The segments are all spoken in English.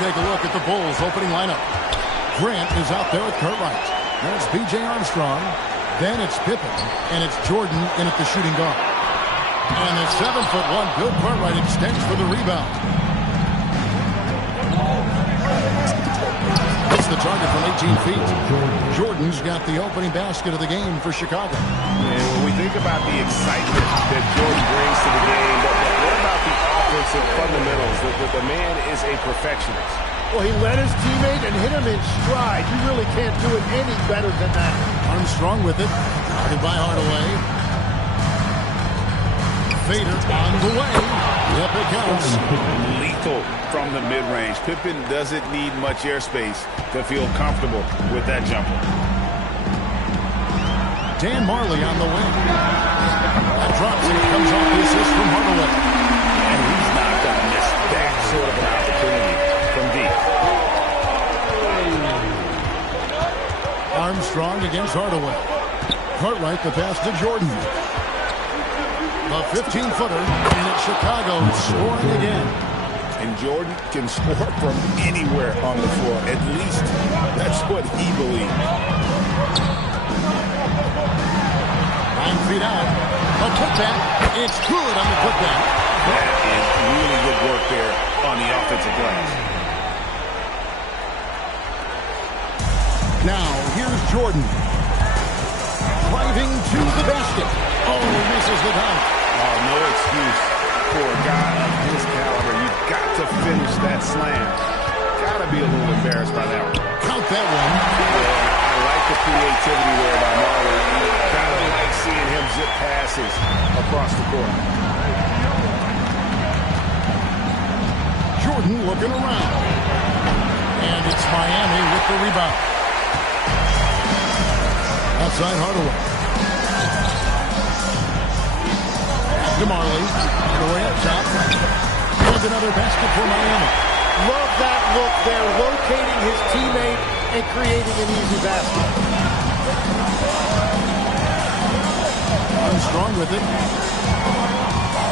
take a look at the Bulls' opening lineup. Grant is out there at Cartwright. Then it's B.J. Armstrong. Then it's Pippen. And it's Jordan in at the shooting guard. And the 7'1" Bill Cartwright extends for the rebound. It's the target from 18 feet. Jordan's got the opening basket of the game for Chicago. And when we think about the excitement that Jordan brings to the game, but what about the offensive fundamentals? The man is a perfectionist. Well, he led his teammate and hit him in stride. You really can't do it any better than that. Armstrong with it. Guarded by Hardaway. Fader on the way. Yep, it counts. Lethal from the mid-range. Pippen doesn't need much airspace to feel comfortable with that jumper. Dan Marley on the wing. That drops and it comes off the assist from Hardaway. And he's not going to miss that sort of an opportunity from deep. Armstrong against Hardaway. Cartwright the pass to Jordan. A 15-footer, and it's Chicago scoring again. And Jordan can score from anywhere on the floor. At least that's what he believes. 9 feet out. A putback. It's good on the putback. That is really good work there on the offensive glass. Now, here's Jordan. Driving to the basket. Oh, he misses the dunk. Oh, no excuse for a guy of his caliber. You've got to finish that slam. Got to be a little embarrassed by that one. Count that one. Yeah, I like the creativity there by Marley. Kind of like seeing him zip passes across the court. Jordan looking around. And it's Miami with the rebound. Outside Hardaway. To Marley. Hardaway up top. And another basket for Miami. Love that look there, locating his teammate and creating an easy basket. Armstrong with it.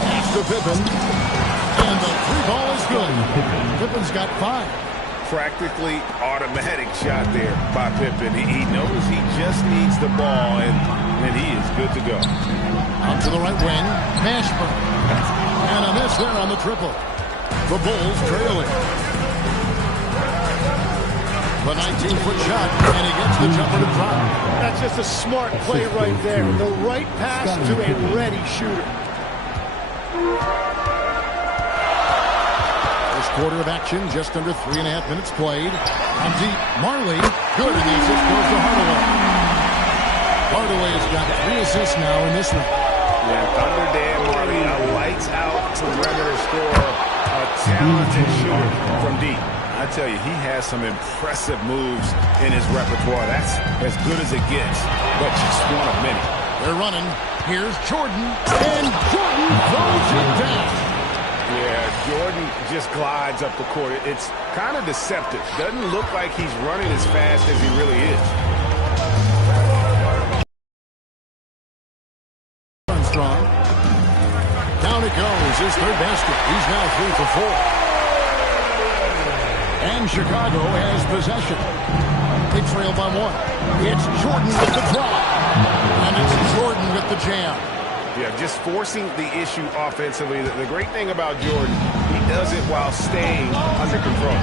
Pass to Pippen. And the three ball is good. Pippen's got 5. Practically automatic shot there by Pippen. He knows he just needs the ball, and he is good to go. Out to the right wing. Mashburn. And a miss there on the triple. The Bulls trailing. The 19-foot shot, and he gets the jumper to drop. That's just a smart play right there. The right pass to a ready shooter. Quarter of action, just under 3.5 minutes played. On deep, Marley, good, and the assist goes to Hardaway. Hardaway has got 3 assists now in this one. Yeah, Thunder Dan Marley, a lights-out perimeter scorer, a talented shooter from deep. I tell you, he has some impressive moves in his repertoire. That's as good as it gets, but just one of many. They're running. Here's Jordan, and Jordan throws it down. Yeah, Jordan just glides up the court. It's kind of deceptive. Doesn't look like he's running as fast as he really is. Armstrong. Down it goes. His third basket. He's now 3 for 4. And Chicago has possession. They trail by 1. It's Jordan with the drop. And it's Jordan with the jam. Yeah, just forcing the issue offensively. The great thing about Jordan, he does it while staying under control.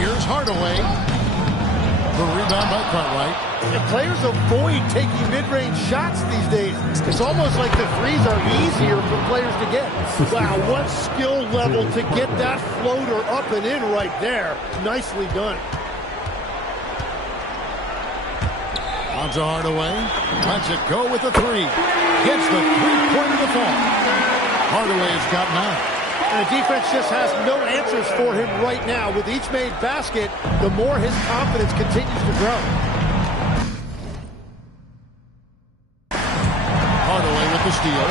Here's Hardaway. The rebound by Cartwright. And players avoid taking mid-range shots these days. It's almost like the threes are easier for players to get. Wow, what skill level to get that floater up and in right there. Nicely done. On to Hardaway. Lets it go with the 3. Gets the 3-pointer to fall. Hardaway's got 9. And the defense just has no answers for him right now. With each made basket, the more his confidence continues to grow. Hardaway with the steal.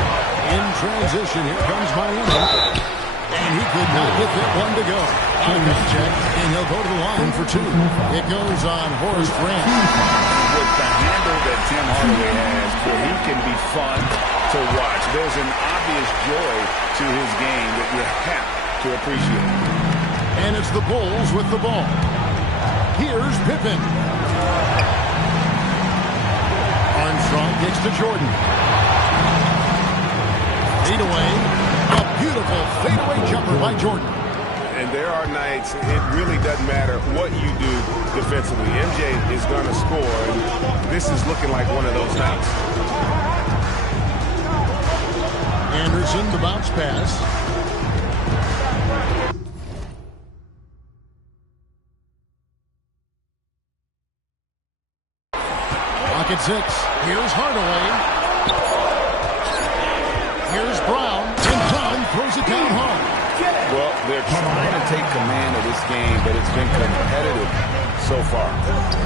In transition, here comes Miami. And he could not get that one to go. On a check, and he'll go to the line for 2. It goes on Horace Grant. With the handle that Tim Hardaway has, where he can be fun to watch. There's an obvious joy to his game that you have to appreciate. And it's the Bulls with the ball. Here's Pippen. Armstrong kicks to Jordan. Fadeaway. A beautiful fadeaway jumper by Jordan. And there are nights it really doesn't matter what you do defensively. MJ is going to score, and this is looking like one of those nights. Anderson, the bounce pass. Clock at 6. Here's Hardaway. Here's Brown. And Brown throws it down hard. Well, they're trying to take command of this game, but it's been competitive so far.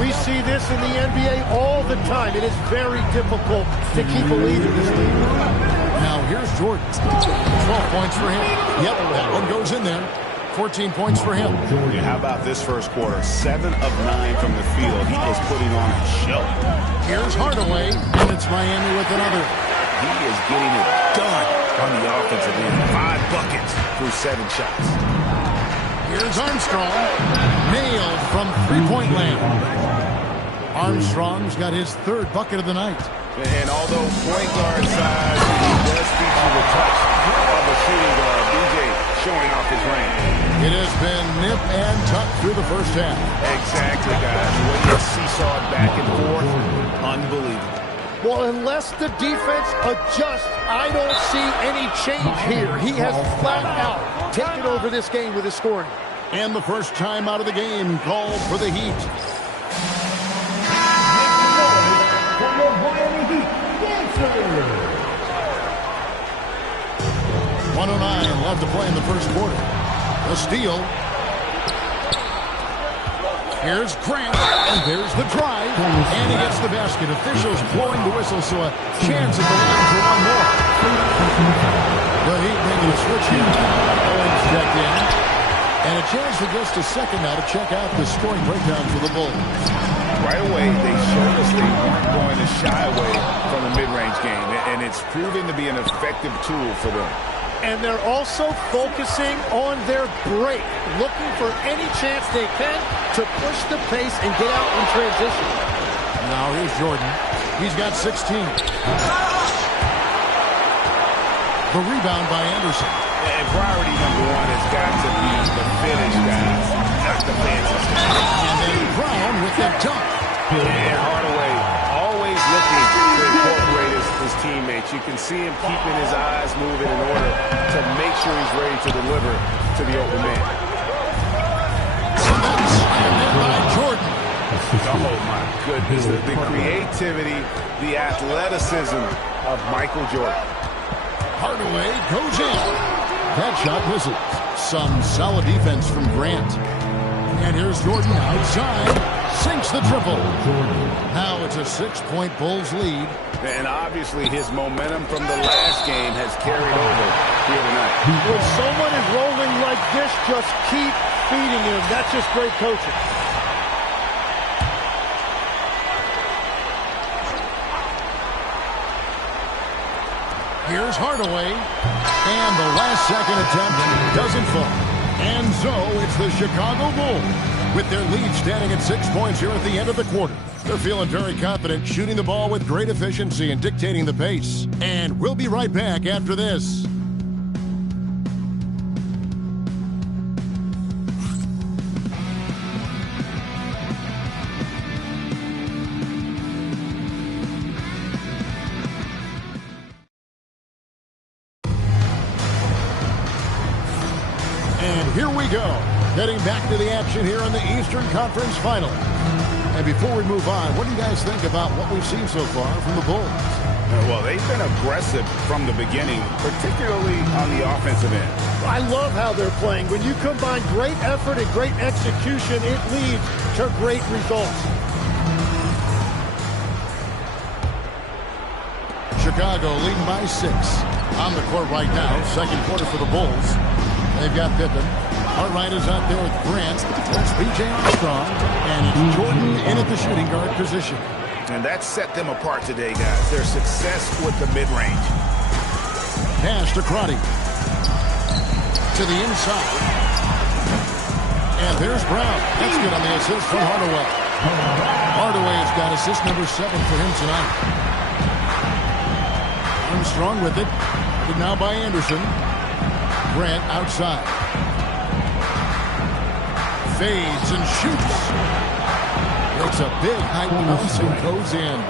We see this in the NBA all the time. It is very difficult to keep a lead in this league. Now here's Jordan. 12 points for him. Yep, that one goes in there. 14 points for him. Yeah, how about this first quarter? 7 of 9 from the field. He is putting on a show. Here's Hardaway, and it's Miami with another. He is getting it done on the offensive end. 5 buckets through 7 shots. Here's Armstrong. Nailed from three-point land. Armstrong's got his 3rd bucket of the night. And although point guard size, he does feature the touch of a shooting guard. DJ showing off his range. It has been nip and tuck through the first half. Exactly, guys. When you seesawed back and forth, unbelievable. Well, unless the defense adjusts, I don't see any change here. He has flat out taken over this game with his scoring. And the first time out of the game called for the Heat. For your Miami Heat, Dancer. 109 left to play in the first quarter. The steal. Here's Grant, and there's the drive, and he gets the basket. Officials blowing the whistle, so a chance at the line for one more. The Heat making a switch here. Owens checked in, and a chance for just a second now to check out the scoring breakdown for the Bulls. Right away, they showed us they weren't going to shy away from the mid-range game, and it's proving to be an effective tool for them. And they're also focusing on their break, looking for any chance they can to push the pace and get out in transition. Now here's Jordan. He's got 16. The rebound by Anderson. And priority number 1 has got to be the finish, guys, not the fancy stuff. And then Brown with the dunk. And Hardaway always looking to incorporate his teammates. You can see him keeping his eyes moving in order to make sure he's ready to deliver to the open man. And then by Jordan. Oh, my goodness. The creativity, the athleticism of Michael Jordan. Hardaway goes in. That shot misses. Some solid defense from Grant. And here's Jordan outside. Sinks the triple. Now it's a 6-point Bulls lead. And obviously his momentum from the last game has carried over here tonight. When someone is rolling like this, just keep feeding him. That's just great coaching. Here's Hardaway. And the last second attempt doesn't fall. And so it's the Chicago Bulls with their lead standing at 6 points here at the end of the quarter. They're feeling very confident, shooting the ball with great efficiency and dictating the pace. And we'll be right back after this. And here we go, heading back to the action here in the Eastern Conference Final. And before we move on, what do you guys think about what we've seen so far from the Bulls? Well, they've been aggressive from the beginning, particularly on the offensive end. I love how they're playing. When you combine great effort and great execution, it leads to great results. Chicago leading by 6. On the court right now, second quarter for the Bulls. They've got Pippen. Cartwright is out there with Grant. That's B.J. Armstrong. And it's Jordan in at the shooting guard position. And that set them apart today, guys. Their success with the mid-range. Pass to Crotty. To the inside. And there's Brown. That's good on the assist from Hardaway. Hardaway's got assist number 7 for him tonight. Armstrong with it. But now by Anderson. Grant outside. Fades and shoots. Makes a big high bounce and goes in.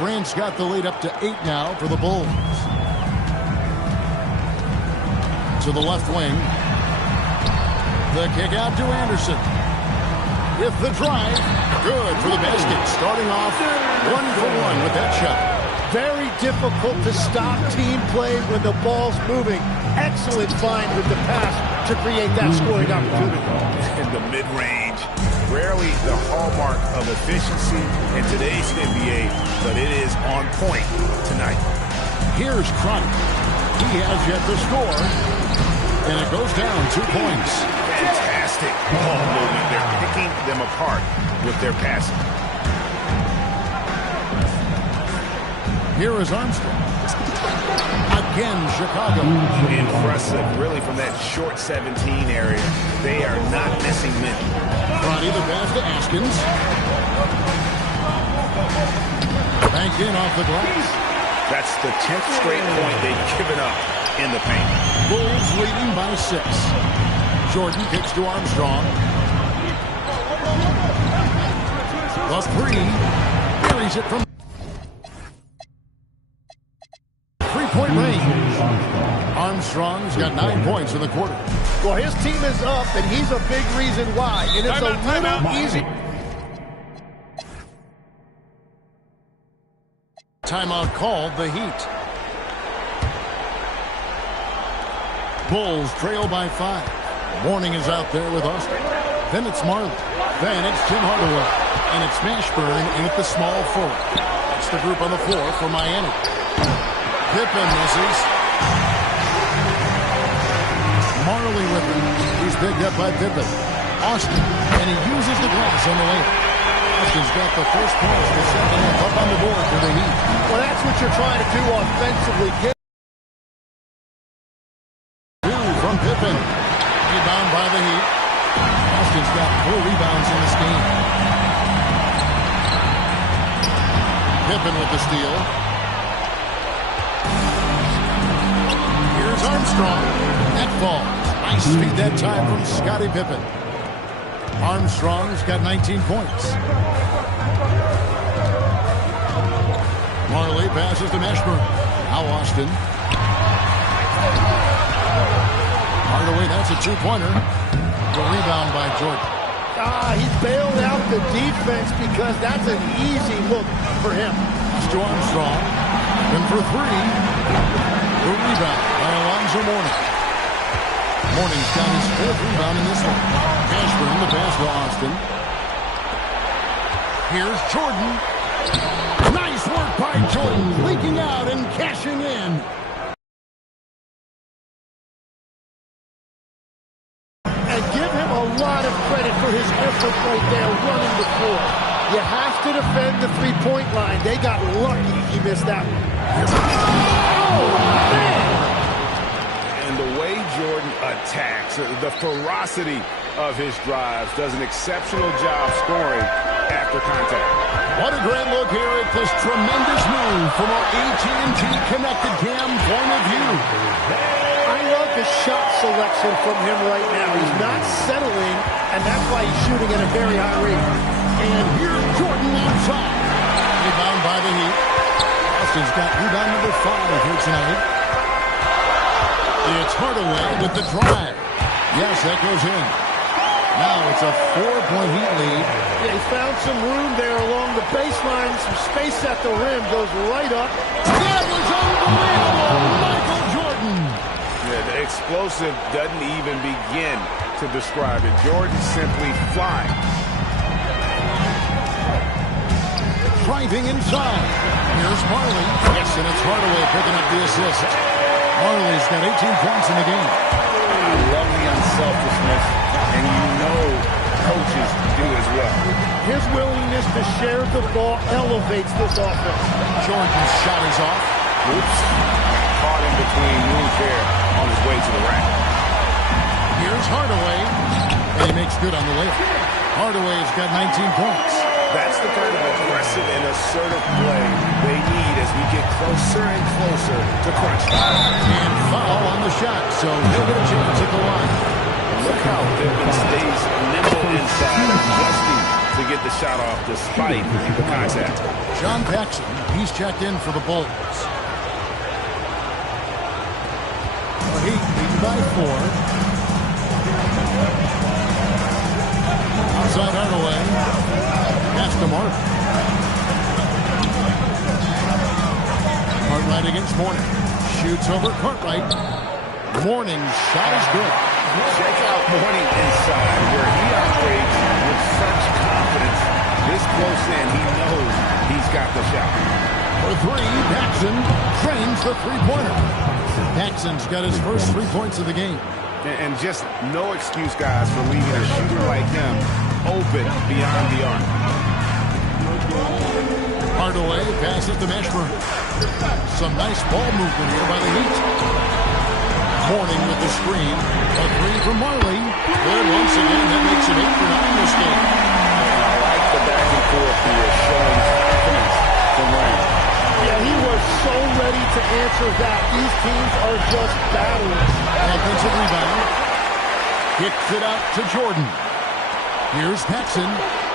Grant's got the lead up to 8 now for the Bulls. To the left wing. The kick out to Anderson. With the drive. Good for the basket. Starting off 1 for 1 with that shot. Very difficult to stop team play when the ball's moving. Excellent find with the pass to create that scoring opportunity. In the mid-range, rarely the hallmark of efficiency in today's NBA, but it is on point tonight. Here's Chronic. He has yet to score, and it goes down 2 points. Fantastic ball movement. They're picking them apart with their passing. Here is Armstrong. Again, Chicago. Impressive, really, from that short 17 area. They are not missing many. Ronnie the pass to Askins. Banked in off the glass. That's the 10th straight point they've given up in the paint. Bulls leading by 6. Jordan kicks to Armstrong. The 3. Buries it from three-point range. Armstrong's got 9 points in the quarter. Well, his team is up, and he's a big reason why. And it's a little easy. Timeout called, the Heat. Bulls trail by 5. Warning is out there with Austin. Then it's Marley. Then it's Tim Hardaway. And it's Mashburn in at the small forward. That's the group on the floor for Miami. Pippen misses. Marley with him. He's picked up by Pippen. Austin. And he uses the glass on the layup. Austin's got the first points to second half up on the board for the Heat. Well, that's what you're trying to do offensively. From Pippen. Rebound by the Heat. Austin's got 4 rebounds in this game. Pippen with the steal. Here's Armstrong. That falls. Nice speed that time from Scottie Pippen. Armstrong's got 19 points. Marley passes to Mashburn. Now Austin. Hardaway, that's a 2-pointer. The rebound by Jordan. He bailed out the defense because that's an easy look for him. To Armstrong. And for 3. The rebound by Alonzo Mourning. Mourning's got his 4th rebound in this one. Mashburn, the pass to Austin. Here's Jordan. Nice work by Jordan. Leaking out and cashing in. And give him a lot of credit for his effort right there running the floor. You have to defend the three-point line. They got lucky he missed that one. Oh, man! And the way Jordan attacks, the ferocity of his drives, does an exceptional job scoring after contact. What a great look here at this tremendous move from our AT&T Connected Cam point of view. I love the shot selection from him right now. He's not settling, and that's why he's shooting at a very high rate. And here's Jordan outside. Rebound by the Heat. Austin's got rebound number 5 here tonight. It's Hardaway with the drive. Yes, that goes in. Now it's a 4-point Heat lead. Yeah, he found some room there along the baseline. Some space at the rim. Goes right up. That was unbelievable. Michael Jordan. Yeah, the explosive doesn't even begin to describe it. Jordan simply flying. Driving inside. Here's Marley. Yes, and it's Hardaway picking up the assist. Marley's got 18 points in the game. I love the unselfishness, and you know coaches do as well. His willingness to share the ball elevates this offense. Jordan's shot is off. Oops. Caught in between moves there on his way to the rack. Here's Hardaway. And he makes good on the layup. Hardaway's got 19 points. That's the kind of aggressive and assertive play they need as we get closer and closer to crunch time. And foul on the shot, so he'll get a chance at the line. Look how Pippen stays nimble inside, adjusting to get the shot off despite the contact. John Paxson, he's checked in for the Bulls. The Heat leading by 4. Outside Hardaway. Pass to Mark. Cartwright against Mourning. Shoots over Cartwright. Mourning's shot is good. Check out Mourning inside where he operates with such confidence. This close in, he knows he's got the shot. For 3, Paxson trains the three-pointer. Paxson's got his first 3 points of the game. And just no excuse, guys, for leaving a shooter like him open beyond the arc. Hardaway passes to Mashburn. Some nice ball movement here by the Heat. Mourning with the screen. A 3 from Marley. Good once again. That makes it 8 for 9 this game. I like the back and forth here, showing confidence from Ryan. Yeah, he was so ready to answer that. These teams are just battling. Offensive rebound. Kicks it out to Jordan. Here's Paxson.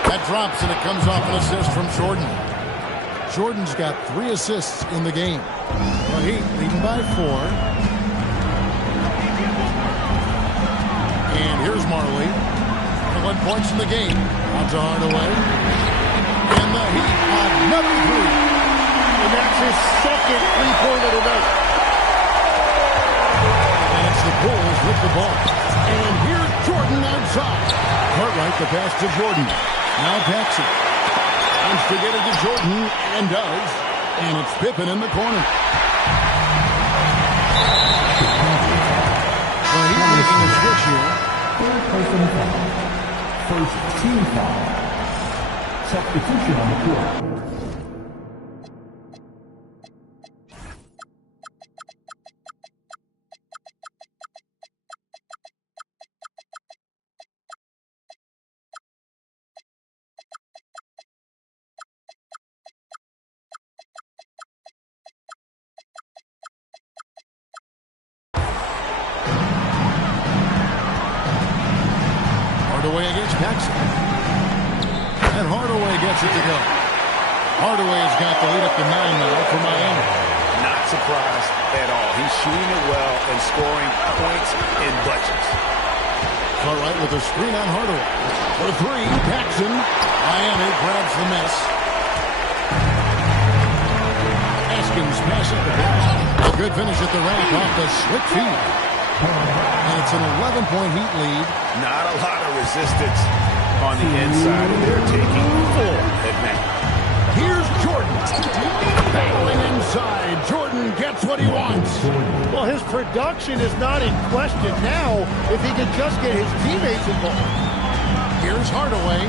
That drops and it comes off an assist from Jordan. Jordan's got 3 assists in the game. The Heat leading by 4. And here's Marley. 1 points in the game. On to Hardaway. And the Heat another 3. And that's his second three-pointer tonight. And it's the Bulls with the ball. And here's Jordan outside. Cartwright the pass to Jordan. Now Paxson. Wants to get it to Jordan, and does. And it's Pippen in the corner. Well, he's making a switch here. Third personal foul. First team foul. Substitution on the court. Hardaway against Paxson. And Hardaway gets it to go. Hardaway has got the lead up to 9 now for Miami. Not surprised at all. He's shooting it well and scoring points in bunches. Cartwright with a screen on Hardaway. For 3, Paxson. Miami grabs the miss. Askins passes the pass. A good finish at the rack off the slick feed. And it's an 11-point Heat lead. Not a lot of resistance on the inside, and they're taking full advantage. Here's Jordan. Battling inside. Jordan gets what he wants. Well, his production is not in question now if he could just get his teammates involved. Here's Hardaway.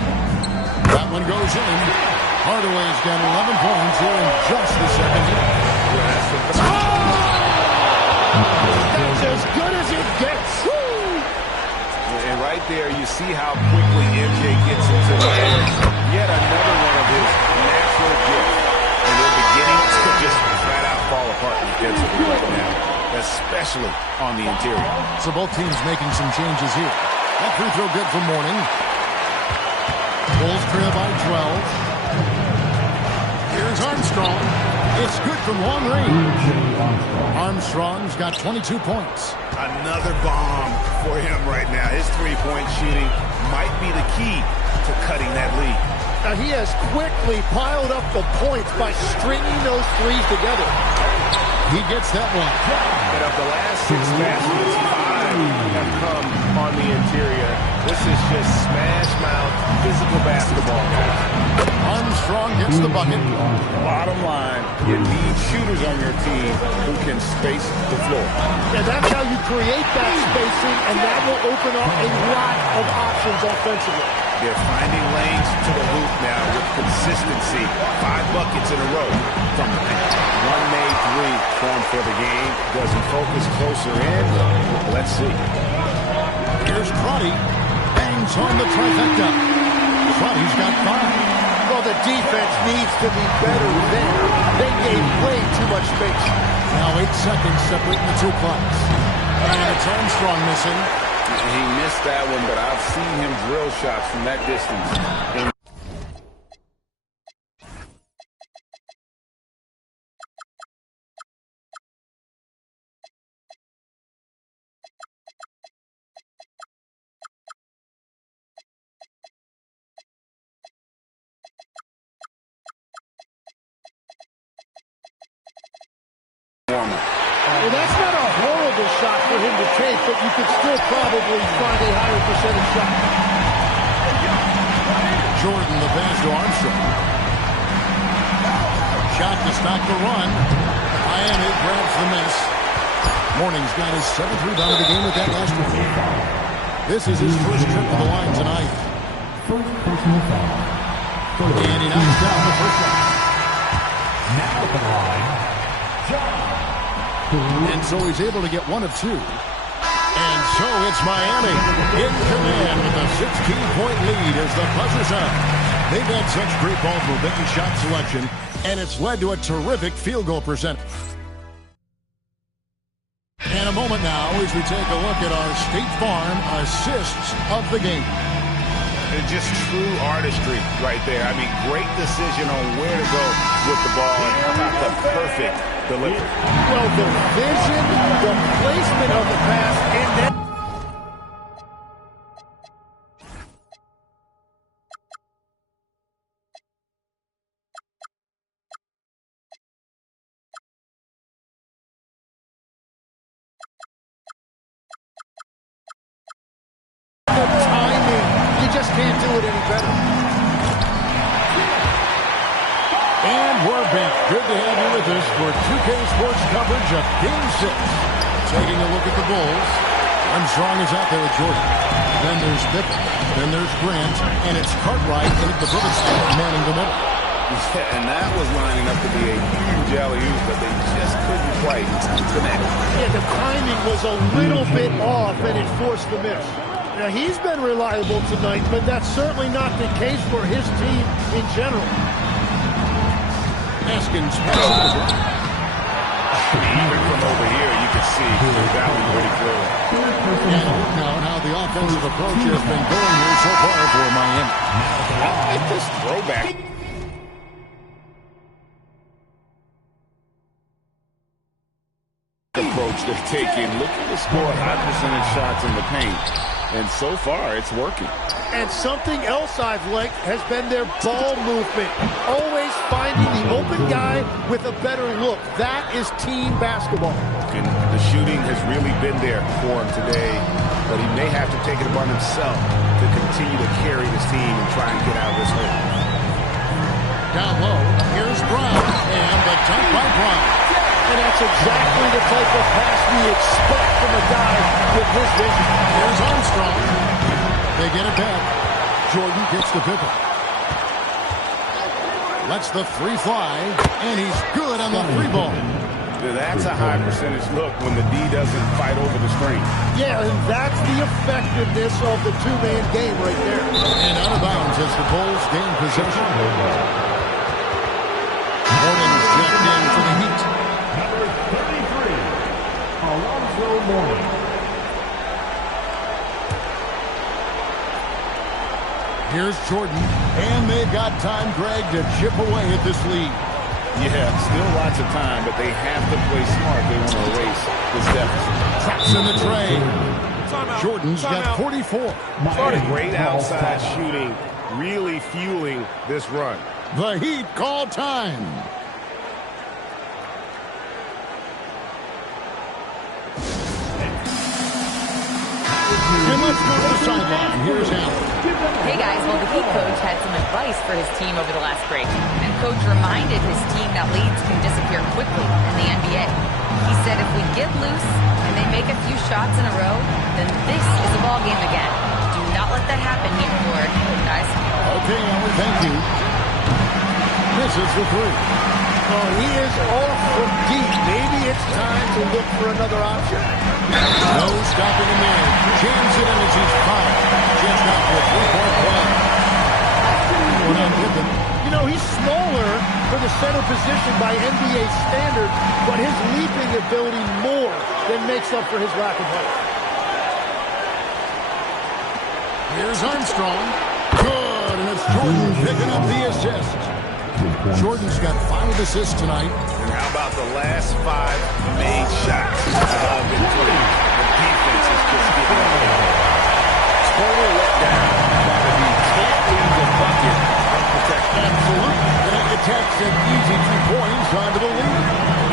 That one goes in. Hardaway's got 11 points here in just the second half. That's as good as it gets. And right there, you see how quickly MJ gets into the air. Yet another one of his natural gifts. And they're beginning to just flat out fall apart defensively right now, especially on the interior. So both teams making some changes here. That free throw good for Mourning. Bulls trail by 12. Here's Armstrong. It's good from long range. Armstrong's got 22 points. Another bomb for him right now. His three-point shooting might be the key to cutting that lead. Now he has quickly piled up the points by stringing those threes together. He gets that one. And of the last 6 baskets, 5 have come on the interior. This is just smash mouth physical basketball, guys. Armstrong gets the bucket. Bottom line, you need shooters on your team who can space the floor. And that's how you create that spacing, and that will open up a lot of options offensively. They're finding lanes to the hoop now with consistency. 5 buckets in a row from the paint. One made 3 formed for the game. Does he focus closer in? Let's see. Here's Crotty. Bangs brings home the trifecta. But he's got 5. Well, the defense needs to be better there. They gave way too much space. Now 8 seconds separating the two clocks. And it's Armstrong missing. He missed that one, but I've seen him drill shots from that distance. Well, that's not a horrible shot for him to take, but you could still probably find a higher percentage shot. Jordan, the pass to Armstrong. Shot to stop the run. Miami grabs the miss. Morning's got his 7th rebound of the game with that last one. This is his first trip to the line tonight. First personal foul. And he knocks down the first one. Now at the line, John. And so he's able to get 1 of 2. And so it's Miami in command with a 16-point lead as the buzzer's up. They've had such great ball movement and shot selection, and it's led to a terrific field goal percentage. And a moment now as we take a look at our State Farm assists of the game. It's just true artistry right there. I mean, great decision on where to go with the ball, and how about the perfect delivery. Well, the vision, the placement of the pass, and then the timing. You just can't do it any better. And we're back. Good to have you with us for 2K Sports coverage of Game 6. Taking a look at the Bulls. Armstrong is out there with Jordan. Then there's Pippen. Then there's Grant. And it's Cartwright in at the pivot spot, manning the middle. Yeah, and that was lining up to be a huge alley-oop, but they just couldn't quite connect. Yeah, the timing was a little bit off, and it forced the miss. Now, he's been reliable tonight, but that's certainly not the case for his team in general. Haskins passes to Grant. Even from over here, you can see that one pretty clearly. And look now at how the offensive approach has been going here so far for Miami. I like this throwback. Approach they're taking. Looking to score high percentage shots in the paint. And so far, it's working. And something else I've liked has been their ball movement. Always finding the open guy with a better look. That is team basketball. And the shooting has really been there for him today. But he may have to take it upon himself to continue to carry this team and try and get out of this hole. Down low, here's Brown. And the dunk by Brown. And that's exactly the type of pass we expect from a guy with his vision. Here's Armstrong. They get it back. Jordan gets the Pippen. Lets the 3 fly, and he's good on the 3 ball. That's a high percentage look when the D doesn't fight over the screen. Yeah, and that's the effectiveness of the two-man game right there. And out of bounds as the Bulls gain possession. Morning's checked in for the Heat. Number 33, Alonzo Mourning. Here's Jordan, and they've got time, Greg, to chip away at this lead. Yeah, still lots of time, but they have to play smart. They want to erase this deficit. Traps in the tray. Jordan's got 44. Started great outside shooting, really fueling this run. The Heat call time. And let's go to the sideline. Here's Allen. Hey guys, well the Heat coach had some advice for his team over the last break. And coach reminded his team that leads can disappear quickly in the NBA. He said if we get loose and they make a few shots in a row, then this is a ball game again. Do not let that happen here, Lord. Guys. Okay, Allen, thank you. Misses the 3. Oh, he is off from deep. Maybe it's time to look for another option. No stopping him there. Jams it in as he's fouled. Jets out for a three-point play. One on Pippen. You know, he's smaller for the center position by NBA standards, but his leaping ability more than makes up for his lack of height. Here's Armstrong. Good, and it's Jordan picking up the assist. Jordan's got 5 assists tonight. And how about the last 5 made shots? The defense is just giving up. Total letdown by the Heat. Can't leave the bucket unprotected. Absolutely. And it takes an easy 2 points onto the lead.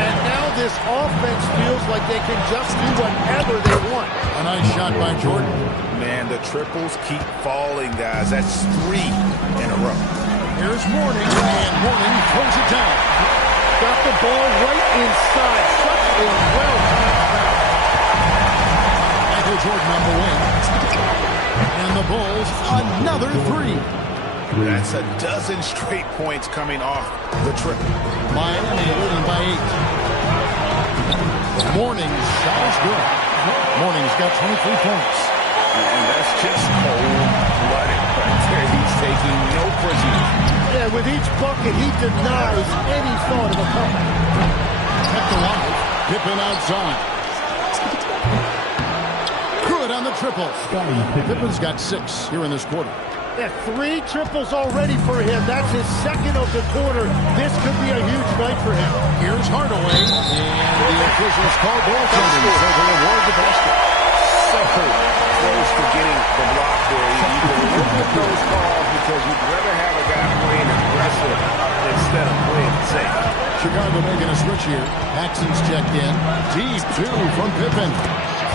And now this offense feels like they can just do whatever they want. A nice shot by Jordan. Man, the triples keep falling, guys. That's 3 in a row. Here's Mourning, and Mourning throws it down. Got the ball right inside. Such a well-timed pass. Michael Jordan on the wing. And the Bulls, another 3. That's a dozen straight points coming off the triple. Miami leading by 8. Mourning's shot is good. Mourning's got 23 points. And that's just cold-blooded right there. He's taking no prisoners. Yeah, with each bucket, he denies any thought of a comeback. Kept alive. Pippen outside. Good on the triple. Pippen's got 6 here in this quarter. Yeah, 3 triples already for him. That's his 2nd of the quarter. This could be a huge night for him. Here's Hardaway. And the officials call goaltending, so they'll award the basket. So close to getting the block there. You can look at those calls because you'd rather have a guy playing aggressive instead of playing safe. Chicago making a switch here. Paxson's checked in. Deep 2 from Pippen.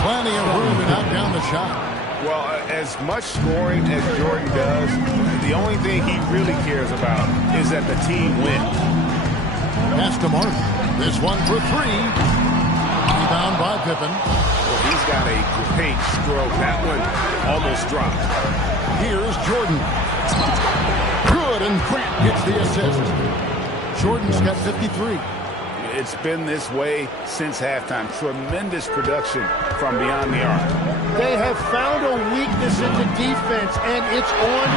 Plenty of room to knock down the shot. Well, as much scoring as Jordan does, the only thing he really cares about is that the team wins. Pass to Martin. This one for 3. Rebound by Pippen. Well, he's got a great stroke. That one almost dropped. Here's Jordan. Good, and Grant gets the assist. Jordan's got 53. It's been this way since halftime. Tremendous production from beyond the arc. They have found a weakness in the defense, and it's on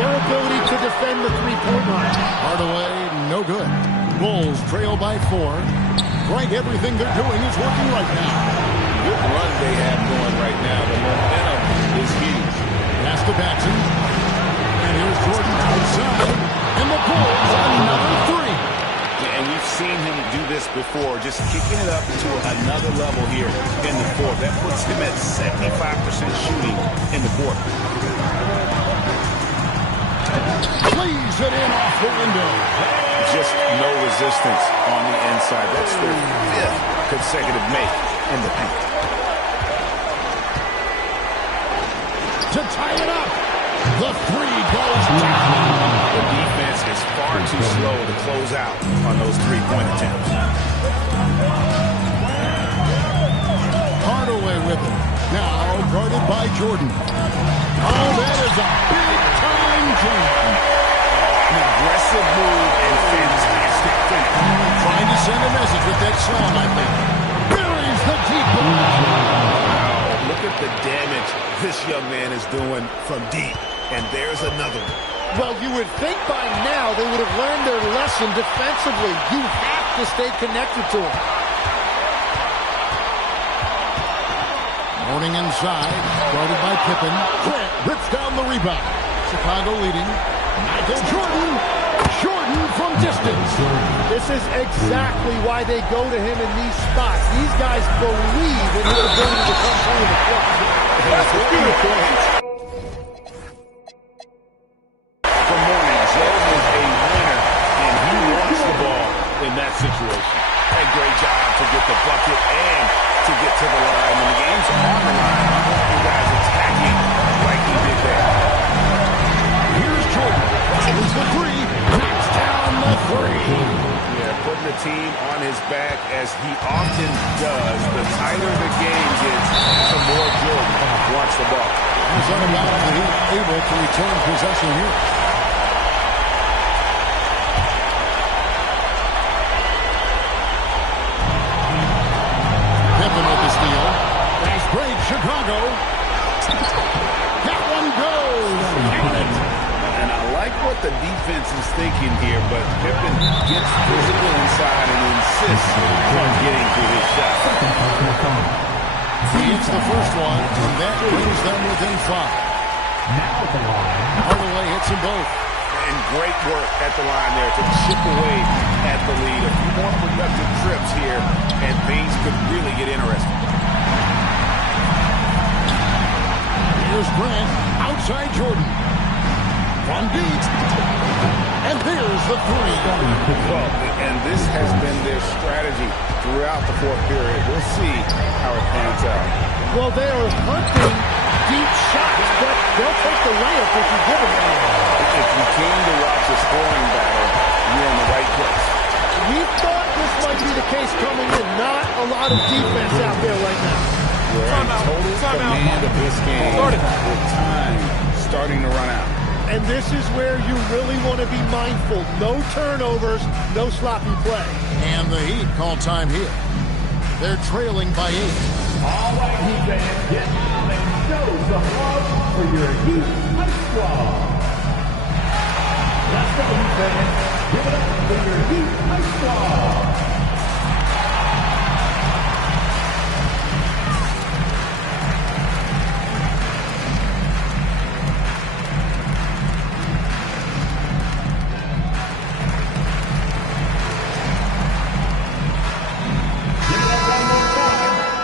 their ability to defend the three-point line. Hardaway, no good. Bulls trail by 4. Frank, everything they're doing is working right now. Good run they have going right now. The momentum is huge. Pass to Paxson. And here's Jordan outside. And the Bulls another 3. And we've seen him do this before, just kicking it up to another level here in the fourth. That puts him at 75% shooting in the quarter. Plays it in off the window. Just no resistance on the inside. That's their 5th consecutive make in the paint. To tie it up. The 3 goes down. The defense is far too slow to close out on those 3-point attempts. Hardaway with it. Now guarded by Jordan. Oh, that is a big-time jam. An aggressive move and fantastic finish. Trying to send a message with that slam, I think. Buries the deep ball. Wow, look at the damage this young man is doing from deep. And there's another one. Well, you would think by now they would have learned their lesson defensively. You have to stay connected to him. Mourning inside, guarded by Pippen. Grant rips down the rebound. Chicago leading. Michael Jordan. Jordan from distance. This is exactly why they go to him in these spots. These guys believe in his ability to come through the clutch. That's the beautiful. For Mourning, Jordan is a winner, and he wants the ball in that situation. A great job to get the bucket and to get to the line. When the game's on the line, I want you guys attacking like he did there. Here's Jordan. Fires the 3. Knocks down the 3. Yeah, putting the team on his back as he often does. The tighter the game gets, the more Jordan wants the ball. He's automatically able to return possession here. Pippen with the steal. Pass the defense is thinking here, but Pippen gets physical inside and insists on getting to his shot. He hits the first one, and that brings them within 5. Hardaway hits them both. And great work at the line there to chip away at the lead. A few more productive trips here, and things could really get interesting. Here's Grant, outside Jordan. From deep. And there's the 3. Well, and this has been their strategy throughout the fourth period. We'll see how it pans out. Well, they are hunting deep shots, but they'll take the layup if you give them one. If you came to watch a scoring battle, you're in the right place. We thought this might be the case coming in. Not a lot of defense out there right now. We're in total command of this game with time starting to run out. And this is where you really want to be mindful. No turnovers, no sloppy play. And the Heat call time here. They're trailing by 8. All right, Heat fans, get out and show some love for your Heat High Squad. Let's go, Heat fans. Give it up for your Heat High Squad.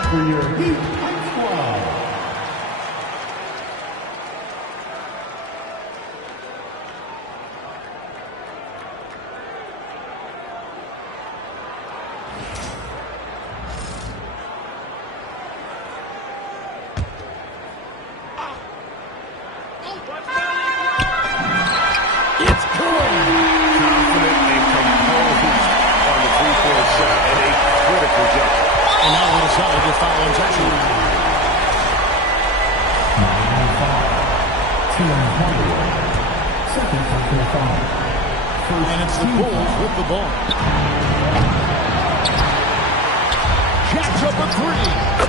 For your Heat High Squad. It's good. Confident and composed on the three-point shot and a critical jump. And now they decided to foul intentionally. 9-5. Second personal foul. And it's the Bulls with the ball. Jacks up a 3.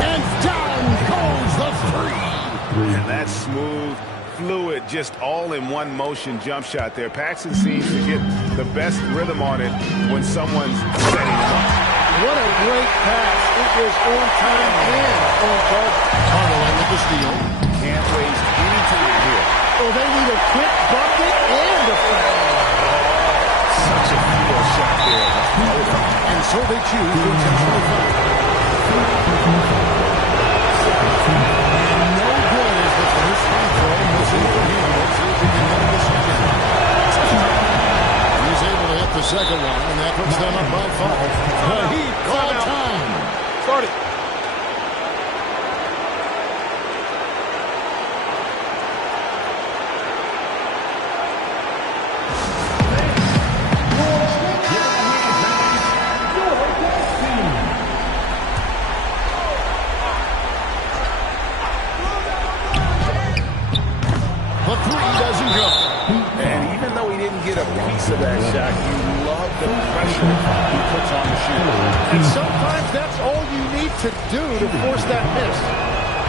And down goes the 3. And that smooth, fluid, just all-in-one motion jump shot there. Paxson seems to get the best rhythm on it when someone's setting him up. What a great pass. It was on time and on target. Hardaway with the steal. Can't waste any time here. Oh, they need a quick bucket and a foul. Such a feel shot there. And so they choose to intentionally foul. And no good as the first free throw missing for him. Let's see if he can hit the second. He's able to hit the second one, and that puts them up by 5. The Heat call time. Start it. The 3 doesn't go. And even though he didn't get a piece of that shot, you love the pressure he puts on the shooter. And sometimes that's all you need to do to force that miss.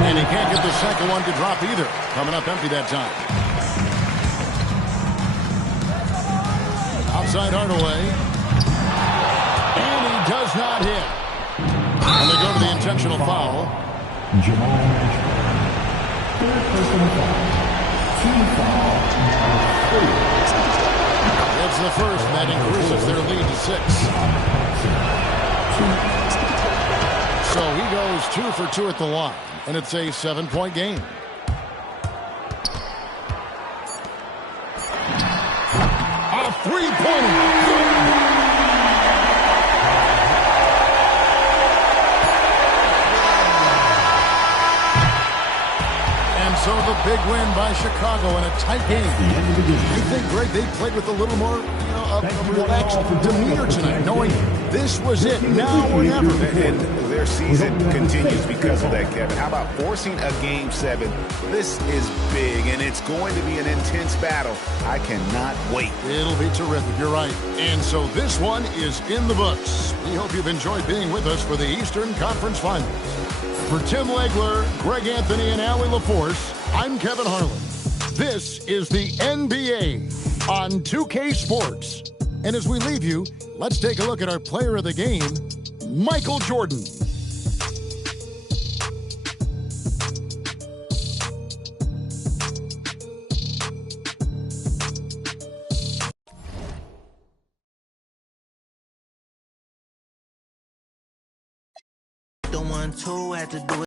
And he can't get the second one to drop either. Coming up empty that time. Outside Hardaway. And he does not hit. And they go to the intentional foul. Jamal Mitchell. Third personal foul. Team foul. It's the first, and that increases their lead to 6. So he goes 2 for 2 at the line, and it's a 7-point game. A three-pointer. So the big win by Chicago in a tight game. You think, Greg, they played with a little more, a relaxed demeanor tonight, knowing this was it, now or never. And their season continues because of that, Kevin. How about forcing a Game 7? This is big, and it's going to be an intense battle. I cannot wait. It'll be terrific, you're right. And so this one is in the books. We hope you've enjoyed being with us for the Eastern Conference Finals. For Tim Legler, Greg Anthony, and Allie LaForce, I'm Kevin Harlan. This is the NBA on 2K Sports. And as we leave you, let's take a look at our player of the game, Michael Jordan. The 1-2 had to do it.